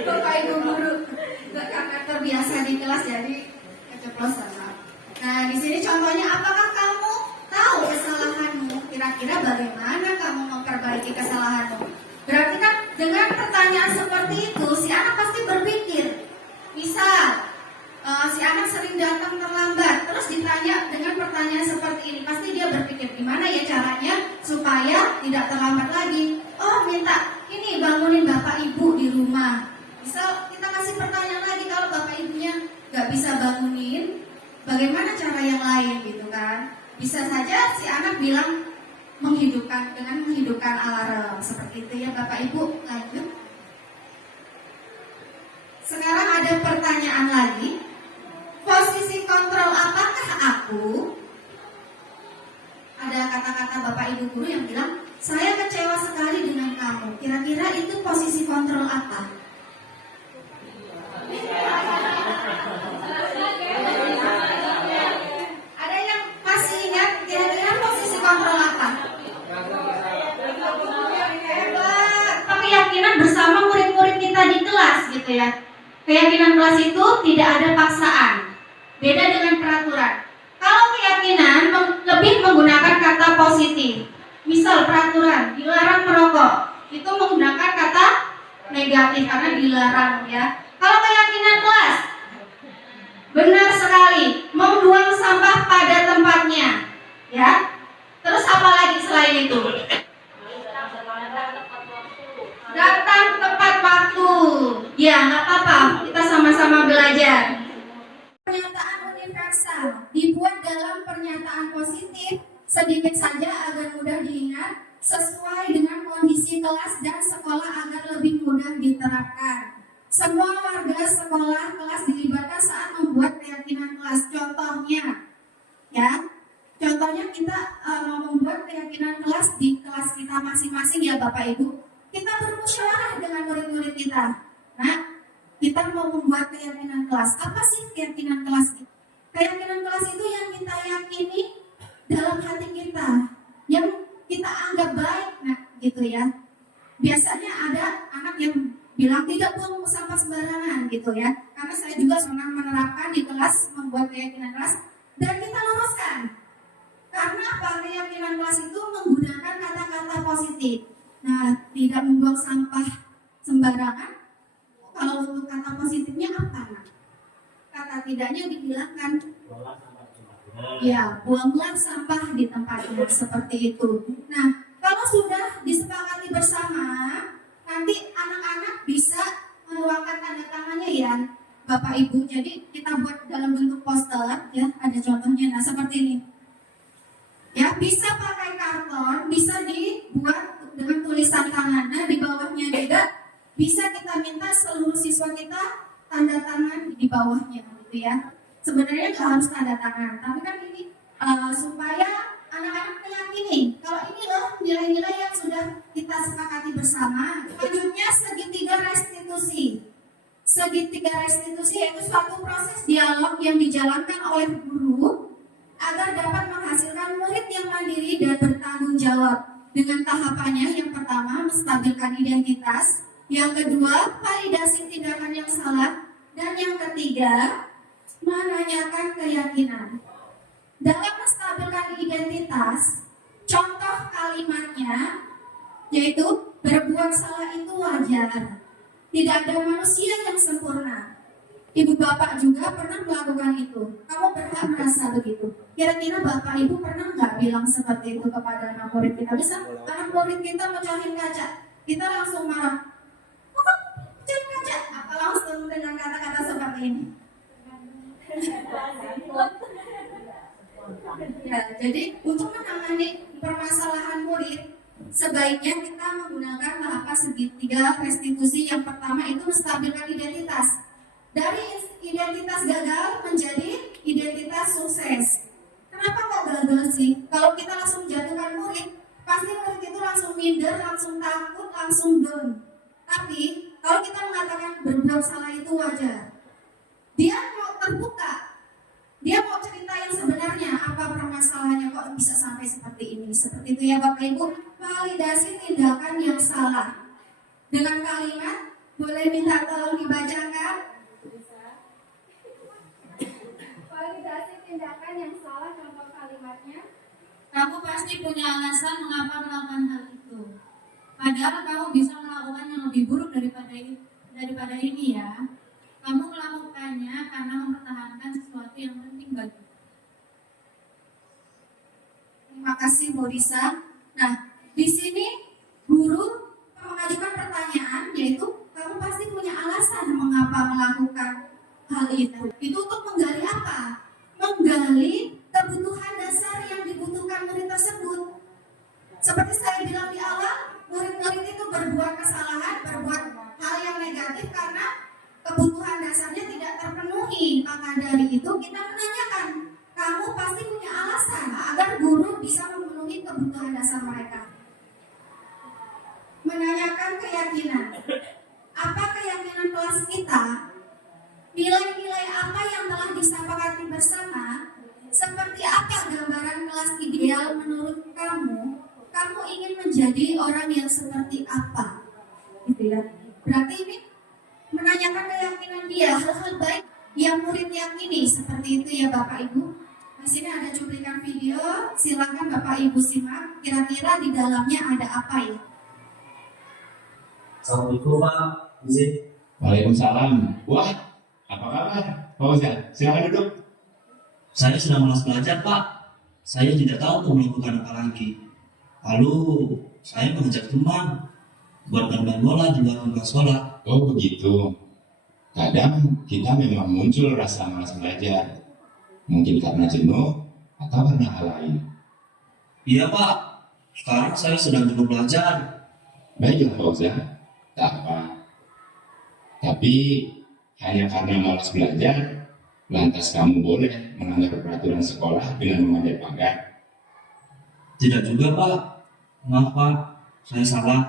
Bapak Ibu guru, karena terbiasa di kelas jadi keceplosan. Nah, di sini contohnya, apakah kamu tahu kesalahanmu? Kira-kira bagaimana kamu memperbaiki kesalahanmu? Berarti kan dengan pertanyaan seperti itu, si anak pasti berpikir. Misal, si anak sering datang terlambat, terus ditanya dengan pertanyaan seperti ini, pasti dia berpikir gimana ya caranya supaya tidak terlambat lagi. Oh, minta ini bangunin bapak ibu di rumah. Misal kita kasih pertanyaan lagi, kalau bapak ibunya nggak bisa bangunin, bagaimana cara yang lain gitu kan? Bisa saja si anak bilang menghidupkan alarm seperti itu ya Bapak Ibu. Lanjut. Sekarang ada pertanyaan lagi. Posisi kontrol apakah aku? Ada kata-kata Bapak Ibu guru yang bilang, saya kecewa sekali dengan kamu. Kira-kira itu posisi kontrol apa? Ada yang masih ingat kira-kira posisi kontrol apa? Keyakinan bersama murid-murid kita di kelas gitu ya. Keyakinan kelas itu tidak ada paksaan. Beda dengan peraturan. Kalau keyakinan lebih menggunakan kata positif. Misal peraturan dilarang merokok, itu menggunakan kata negatif karena dilarang ya. Kalau keyakinan kelas Benar sekali, membuang sampah pada tempatnya. Ya. Terus apa lagi selain itu? Datang tepat waktu. Ya, nggak apa-apa. Kita sama-sama belajar. Pernyataan universal dibuat dalam pernyataan positif sedikit saja agar mudah diingat, sesuai dengan kondisi kelas dan sekolah agar lebih mudah diterapkan. Semua warga sekolah kelas dilibatkan saat membuat keyakinan kelas. Contohnya, ya, contohnya kita mau membuat keyakinan kelas di kelas kita masing-masing ya Bapak Ibu. Kita bermusyawarah dengan murid-murid kita. Nah, kita mau membuat keyakinan kelas. Apa sih keyakinan kelas? Keyakinan kelas itu yang kita yakini dalam hati kita, yang kita anggap baik, nah gitu ya. Biasanya ada anak yang bilang tidak buang sampah sembarangan gitu ya. Karena saya juga pernah menerapkan di kelas, membuat keyakinan kelas dan kita luruskan. Karena apa? Keyakinan kelas itu menggunakan kata-kata positif. Nah, tidak membuang sampah sembarangan. Kalau untuk kata positifnya apa? Nah, kata tidaknya dihilangkan. Ya, buanglah sampah di tempatnya seperti itu. Nah, kalau sudah disepakati bersama, nanti anak-anak bisa menuangkan tanda tangannya ya, Bapak Ibu. Jadi kita buat dalam bentuk poster, ya, ada contohnya. Nah, seperti ini. Ya, bisa pakai karton, bisa dibuat dengan tulisan tangannya di bawahnya juga. Bisa kita minta seluruh siswa kita tanda tangan di bawahnya, gitu ya. Sebenarnya nggak harus tanda tangan, tapi kan ini supaya anak-anak meyakini kalau ini loh nilai-nilai yang sudah kita sepakati bersama. Selanjutnya segitiga restitusi. Segitiga restitusi yaitu suatu proses dialog yang dijalankan oleh guru agar dapat menghasilkan murid yang mandiri dan bertanggung jawab. Dengan tahapannya, yang pertama menstabilkan identitas, yang kedua validasi tindakan yang salah, dan yang ketiga menanyakan keyakinan. Dalam menstabilkan identitas, contoh kalimatnya yaitu berbuat salah itu wajar. Tidak ada manusia yang sempurna. Ibu bapak juga pernah melakukan itu. Kamu berhak merasa begitu. Kira-kira bapak ibu pernah nggak bilang seperti itu kepada anak murid kita? Bisa anak murid kita mecahin kaca, kita langsung marah. Kok pecahin kaca? Apa langsung dengan kata-kata seperti ini? Ya, jadi untuk menangani permasalahan murid, sebaiknya kita menggunakan tahapan segitiga restitusi. Yang pertama itu menstabilkan identitas. Dari identitas gagal menjadi identitas sukses. Kenapa kok gagal sih? Kalau kita langsung jatuhkan murid, pasti murid itu langsung minder, langsung takut, langsung down. Tapi kalau kita mengatakan berbuat salah itu wajar, dia mau terbuka, dia mau cerita yang sebenarnya, apa permasalahannya kok bisa sampai seperti ini. Seperti itu ya Bapak Ibu. Validasi tindakan yang salah dengan kalimat, boleh minta tolong dibacakan. Validasi tindakan yang salah, contoh kalimatnya. Kamu pasti punya alasan mengapa melakukan hal itu. Padahal kamu bisa melakukan yang lebih buruk daripada ini ya. Kamu melakukannya karena mempertahankan sesuatu yang penting bagi. Terima kasih Bu Risa. Nah, di sini guru mengajukan pertanyaan, yaitu kamu pasti punya alasan mengapa melakukan hal itu. Itu untuk menggali apa? Menggali kebutuhan dasar yang dibutuhkan murid tersebut. Seperti saya bilang di awal, murid-murid itu berbuat kesalahan, berbuat hal yang negatif karena kebutuhan dasarnya tidak terpenuhi. Maka dari itu kita menanyakan, kamu pasti punya alasan agar guru bisa memenuhi kebutuhan dasar mereka. Menanyakan keyakinan. Apa keyakinan kelas kita? Nilai-nilai apa yang telah disepakati bersama? Seperti apa gambaran kelas ideal menurut kamu? Kamu ingin menjadi orang yang seperti apa? Gitu ya. Berarti ini menanyakan keyakinan dia, hal-hal baik yang murid yakini. Seperti itu ya Bapak Ibu. Di sini ada cuplikan video, silakan Bapak Ibu simak. Kira-kira di dalamnya ada apa ya? Assalamualaikum Pak. Izin. Waalaikumsalam. Wah, apa kabar? Fauzan, silakan duduk. Saya sudah malas belajar, Pak. Saya tidak tahu mau melakukan apa lagi. Lalu saya mengajak teman buat bermain bola di luar sekolah. Oh begitu. Kadang kita memang muncul rasa malas belajar. Mungkin karena jenuh atau karena hal lain. Iya, Pak. Sekarang saya sedang jenuh belajar. Baiklah Fauzan, tak apa. Tapi hanya karena malas belajar, lantas kamu boleh melanggar peraturan sekolah dengan memanjat pagar? Tidak juga, Pak. Maaf, Pak. Saya salah.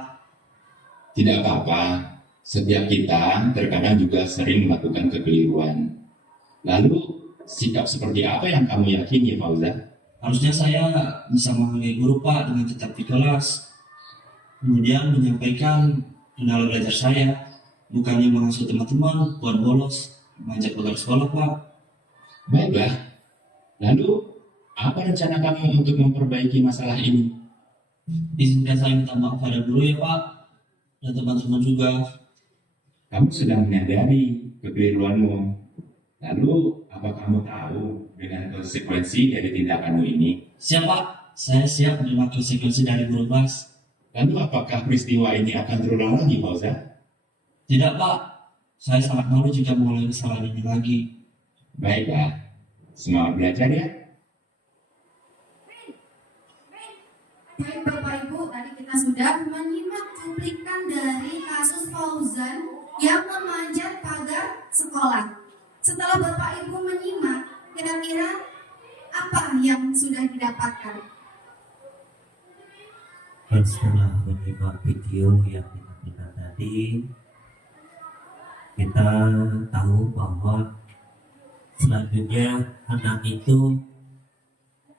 Tidak apa-apa. Setiap kita terkadang juga sering melakukan kekeliruan. Lalu, sikap seperti apa yang kamu yakini, Fauzan? Harusnya saya bisa menghargai guru, Pak, dengan tetap di kelas. Kemudian menyampaikan kendala belajar saya, bukannya mengasuh teman-teman buat bolos, mengajak keluar sekolah, Pak. Baiklah. Lalu, apa rencana kamu untuk memperbaiki masalah ini? Izinkan saya minta maaf pada guru ya, Pak, dan teman-teman juga. Kamu sedang menyadari kekeliruanmu. Lalu, apa kamu tahu dengan konsekuensi dari tindakanmu ini? Siap, Pak. Saya siap menerima konsekuensi dari guru kelas. Lalu, apakah peristiwa ini akan terulang lagi, Fauzan? Tidak, Pak. Saya sangat malu jika mengulangi kesalahan ini lagi. Baiklah. Semangat belajar ya. Baik Bapak Ibu, tadi kita sudah menyimak cuplikan dari kasus Fauzan yang memanjat pagar sekolah. Setelah Bapak Ibu menyimak, kira-kira apa yang sudah didapatkan? Dan setelah menyimak video yang ditampilkan tadi, kita tahu bahwa selanjutnya anak itu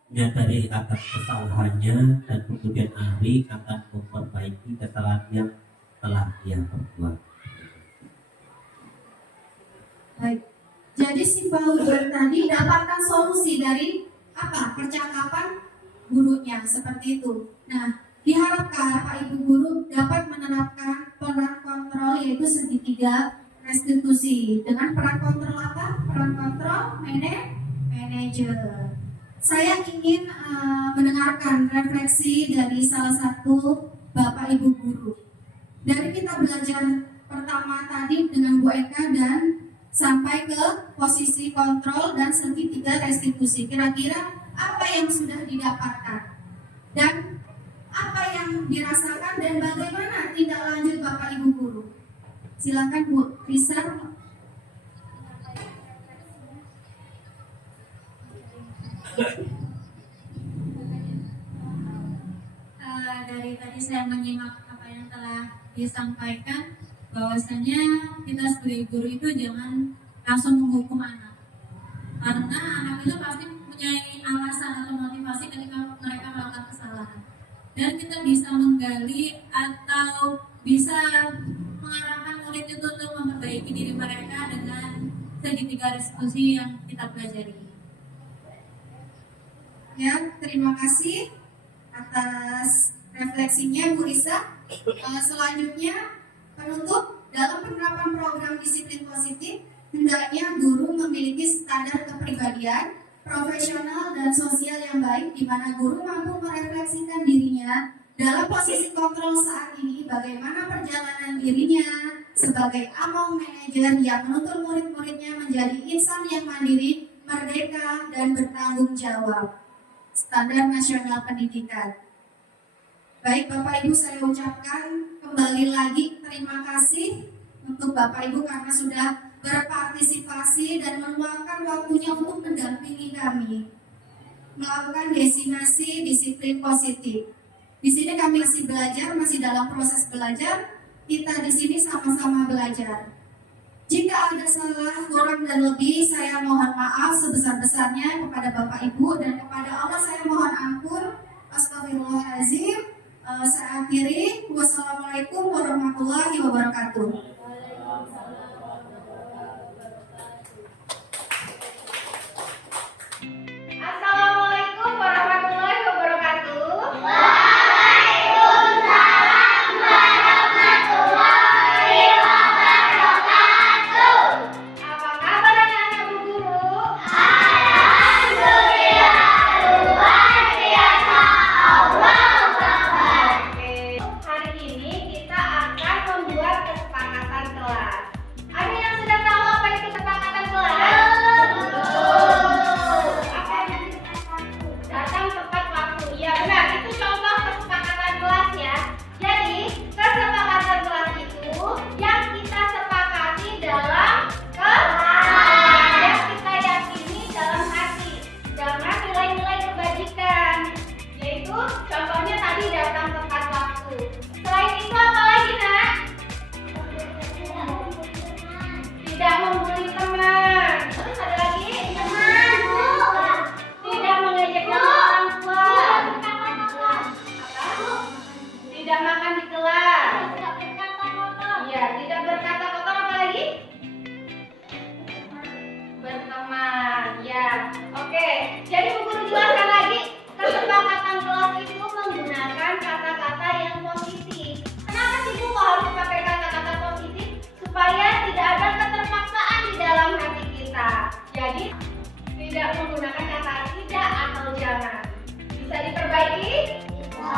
menyadari akan kesalahannya dan kemudian ahli akan memperbaiki kesalahan yang telah dia perbuat. Baik. Jadi si Fauzan tadi dapatkan solusi dari apa? Percakapan gurunya seperti itu. Nah, diharapkan Pak Ibu guru dapat menerapkan peran kontrol yaitu segitiga restitusi. Dengan peran kontrol apa? Peran kontrol manajer. Saya ingin mendengarkan refleksi dari salah satu Bapak Ibu guru. Dari kita belajar pertama tadi dengan Bu Eka dan sampai ke posisi kontrol dan segitiga restitusi. Kira-kira apa yang sudah didapatkan dan apa yang dirasakan dan bagaimana tindak lanjut Bapak Ibu guru? Silakan Bu Risa. Dari tadi saya menyimak apa yang telah disampaikan, bahwasanya kita sebagai guru itu jangan langsung menghukum anak, karena anak itu pasti punya alasan atau motivasi ketika mereka melakukan kesalahan, dan kita bisa menggali atau bisa mengarahkan murid itu untuk memperbaiki diri mereka dengan segitiga restitusi yang kita pelajari. Ya, terima kasih atas refleksinya Bu Risa. Selanjutnya penutup, dalam penerapan program disiplin positif, hendaknya guru memiliki standar kepribadian, profesional dan sosial yang baik, di mana guru mampu merefleksikan dirinya dalam posisi kontrol saat ini, bagaimana perjalanan dirinya sebagai among manajer yang menuntut murid-muridnya menjadi insan yang mandiri, merdeka dan bertanggung jawab. Standar nasional pendidikan. Baik Bapak Ibu, saya ucapkan kembali lagi terima kasih untuk Bapak Ibu karena sudah berpartisipasi dan meluangkan waktunya untuk mendampingi kami melakukan destinasi disiplin positif. Di sini kami masih belajar, masih dalam proses belajar. Kita di sini sama-sama belajar. Jika ada salah, kurang dan lebih, saya mohon maaf sebesar-besarnya kepada Bapak Ibu dan kepada Allah saya mohon ampun. Astagfirullahaladzim. Saya akhiri. Wassalamualaikum warahmatullahi wabarakatuh. Assalamualaikum warahmatullahi wabarakatuh. Apa kabar anak-anak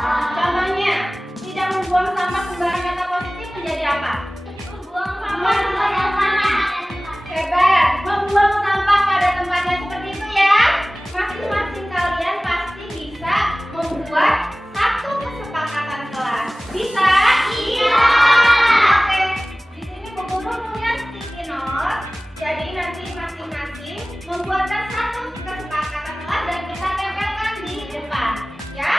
Contohnya, tidak membuang sampah sembarang kata positif menjadi apa? Membuang sampah pada tempatnya. Hebat, membuang sampah pada tempatnya seperti itu ya. Masing-masing kalian pasti bisa membuat satu kesepakatan kelas. Bisa? Iya. Oke, di sini Bu Guru punya sticky note. Jadi nanti masing-masing membuatkan satu kesepakatan kelas dan kita tempelkan di depan, ya.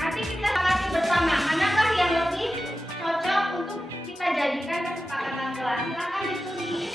Nanti kita sepakati bersama manakah yang lebih cocok untuk kita jadikan kesepakatan kelas. Silakan ditulis.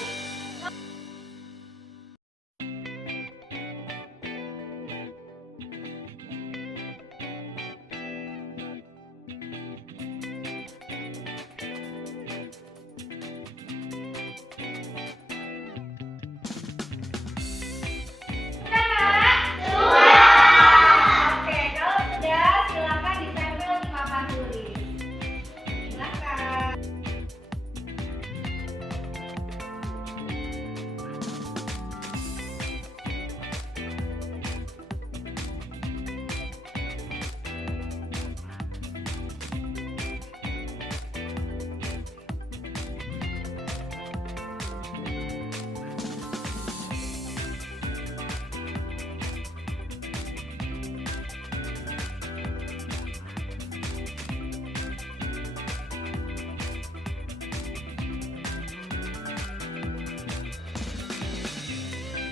Oke, kalau sudah silakan ditempel di papan tulis. Silakan.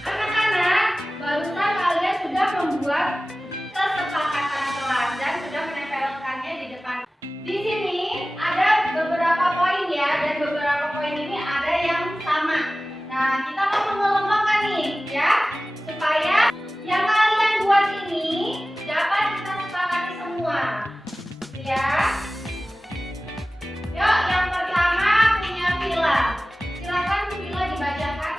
Anak-anak, barusan kalian sudah membuat kesepakatan kelas dan sudah menempelkannya di depan. Di sini ada beberapa poin ya, dan beberapa poin ini ada yang sama. Nah, kita mau mengelompokkan nih ya, supaya yang kalian buat ini dapat kita sepakati semua. Ya. Yuk, yang pertama punya Villa. Silakan Villa dibacakan.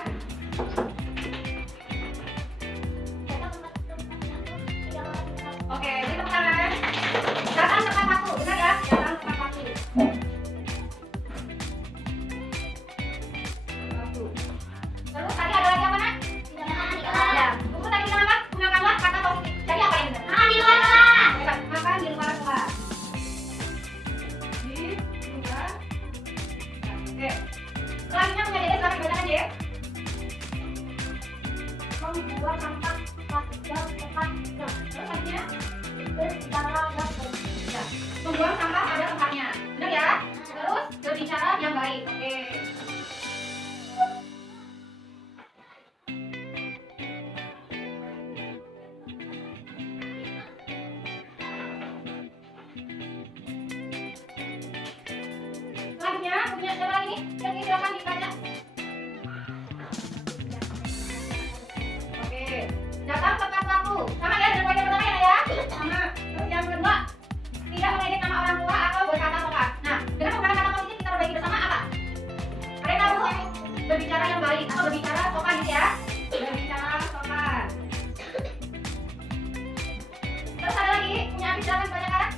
Oke, ini tepuk tangan. Datang tepat waktu, benar ya? Datang tepat waktu. Terus tadi ada lagi apa, Nak? Ya. Buku tadi bilang apa? Gunakanlah kata positif. Jadi apa yang benar? Makan di luar kelas. Hebat. Makan di luar kelas. Di luar. Oke. Selanjutnya punya Dede, silakan dibacakan ya. Membuat sampah plastik yang tepat. Terus selanjutnya berbicara yang baik. Ya. Membuang sampah pada tempatnya. Benar ya? Terus berbicara yang baik. Oke. Selanjutnya punya siapa lagi? Yang silakan dibaca. Oke, datang tepat waktu. Sama ya dengan poin yang pertama ya. Sama. Terus yang kedua, tidak mengedit nama orang tua atau berkata sopan. Nah, dengan menggunakan kata positif kita perbaiki bersama apa? Ada yang tahu? Berbicara yang baik atau berbicara sopan gitu ya. Berbicara sopan. Terus ada lagi, punya Abi silakan dibacakan.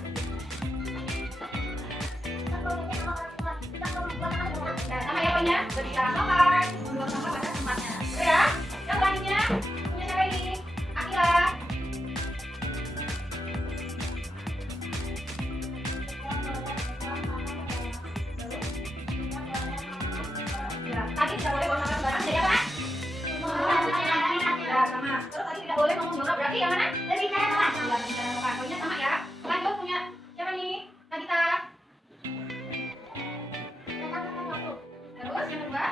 Nah, sama ya poinnya, berbicara sopan, membuang sampah pada tempatnya. Oke ya. Yang selanjutnya punya siapa ini? Akila. Ya, tadi tidak boleh buang sampah sembarangan, jadi apa, Nak? Ya, sama. Terus tadi tidak boleh ngomong jorok, berarti yang mana? Berbicara sopan. Ya, berbicara sopan. Poinnya sama ya. Lanjut punya siapa nih? Nagita. Terus yang kedua?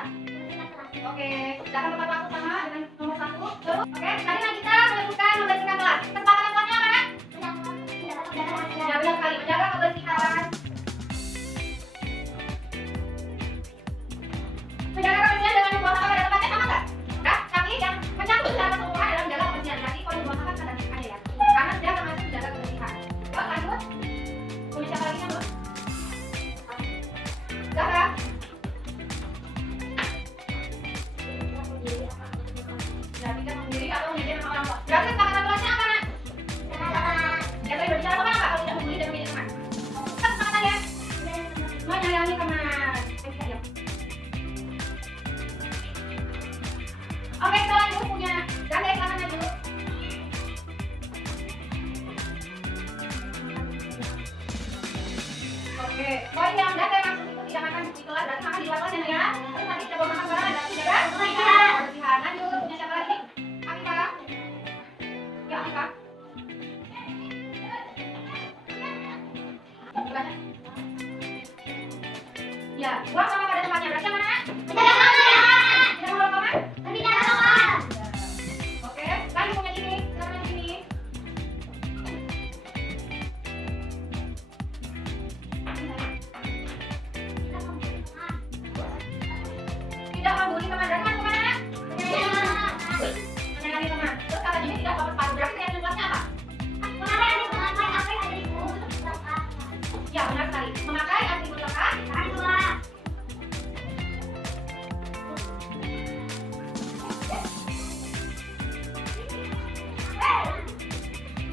Oke, poin yang data yang maksud itu tidak makan di kelas, berarti makan di luar kelas ya. Terus nanti kita bawa makan bareng, berarti jaga kebersihan. Nanti dulu punya siapa lagi? Afifah. Ya Afifah. Gimana? Ya, buang sampah pada tempatnya. Berarti yang mana? Tidak buang sampah? Tidak sampah. Oke, lagi punya sini. Siapa yang sini? Tidak membuli teman. Berarti masuk mana? Menyayangkan teman. Terus kata Jimmy tidak bawa sepatu. Berarti yang kelasnya apa? Ya, benar sekali. Memakai atribut lengkap.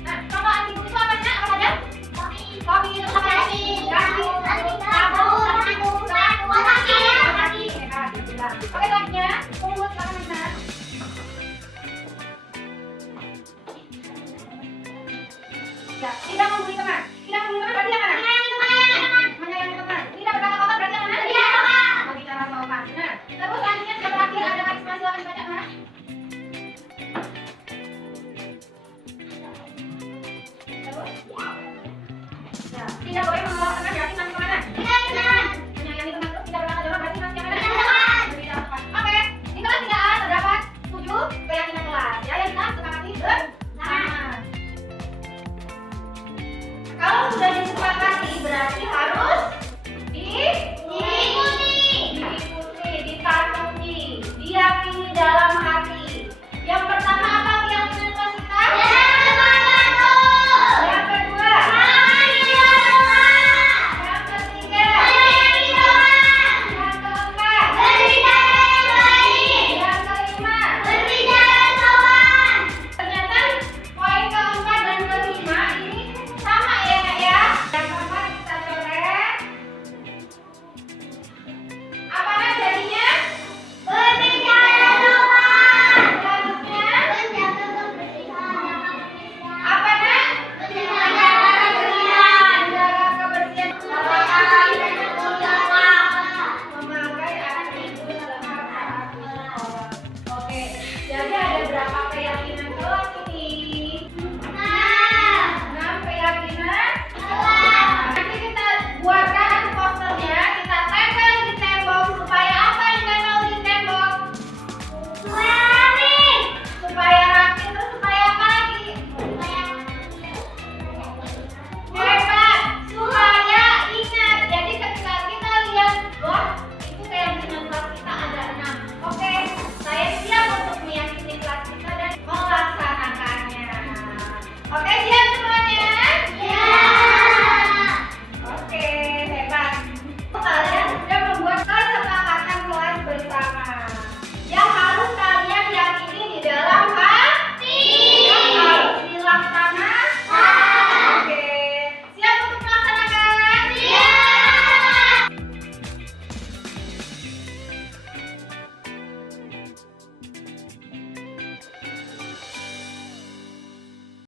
Nah, contoh atribut itu apa saja? Apa saja? Kopi, terus apa lagi? Oke, selanjutnya tunggu silakan Nina. Ya, tidak membuli teman. Tidak membuli teman berarti yang mana?